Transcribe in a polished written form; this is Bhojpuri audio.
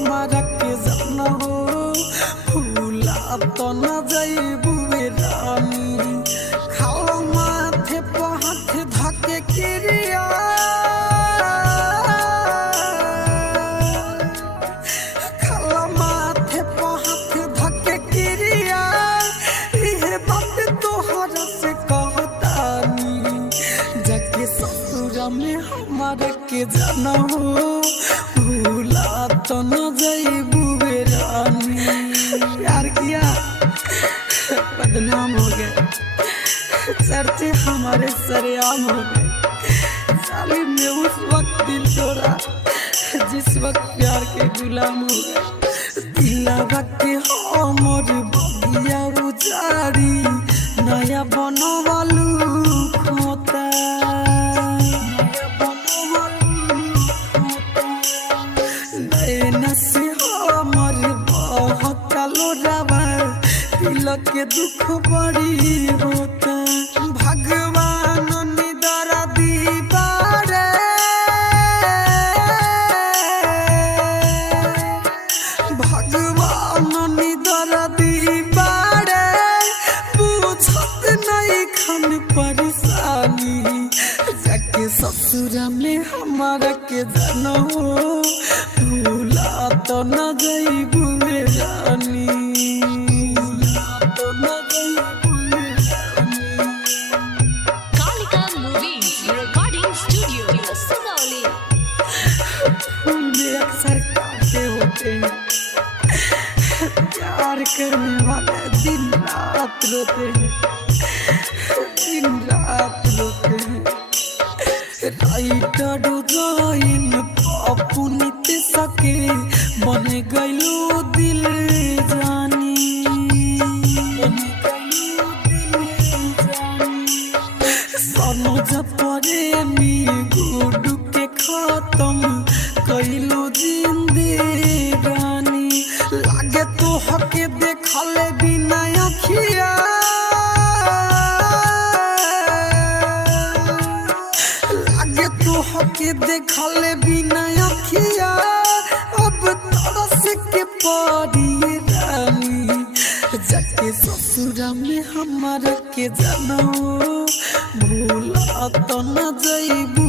हमारा के जाना हो भूला तो न जाइबू रानी खाओ माथे पे हाथ धके किरिया खाला माथे पे हाथ धके किरिया इहे बात तोहरा से कहतानी जाके ससुरा में हमारा के जाना हो भूला तो न जाइबू रानी। प्यार किया बदनाम हो गए चर्चे हमारे सरेआम हो गए जालिम ने उस वक्त दिल तोड़ा जिस वक्त प्यार के गुलाम हो गए दिलवा के हमर बगिया उजारी नया बनवालू खोता नैना से हमर बहकालो रवा दिल के दुख बड़ी होता भगवान निदरा दीवारे भगवान निदरा दीवारे बुझत नहीं खन परेशानी जाके ससुरा में हमारा के जाना हो भूला तो न जाइबू रानी। Kalika Movies Recording Studio, Sugauli. फूल में अक्सर कांटे होते हैं प्यार करने वाले दिन रात रोते हैं दिन रात रोते हैं राइटर गाइन पापू नित सके बन गइलो दिल जानी सनोज प्रेमी गुडू के खत्म कइलो जिंदगानी लागे तो हके देखले बिना अखिया लागे तो हके देखले बिना अखिया अब तरस के पड़ी रानी जाके ससुरा में हमारा के जाना भूला तो न जाइबू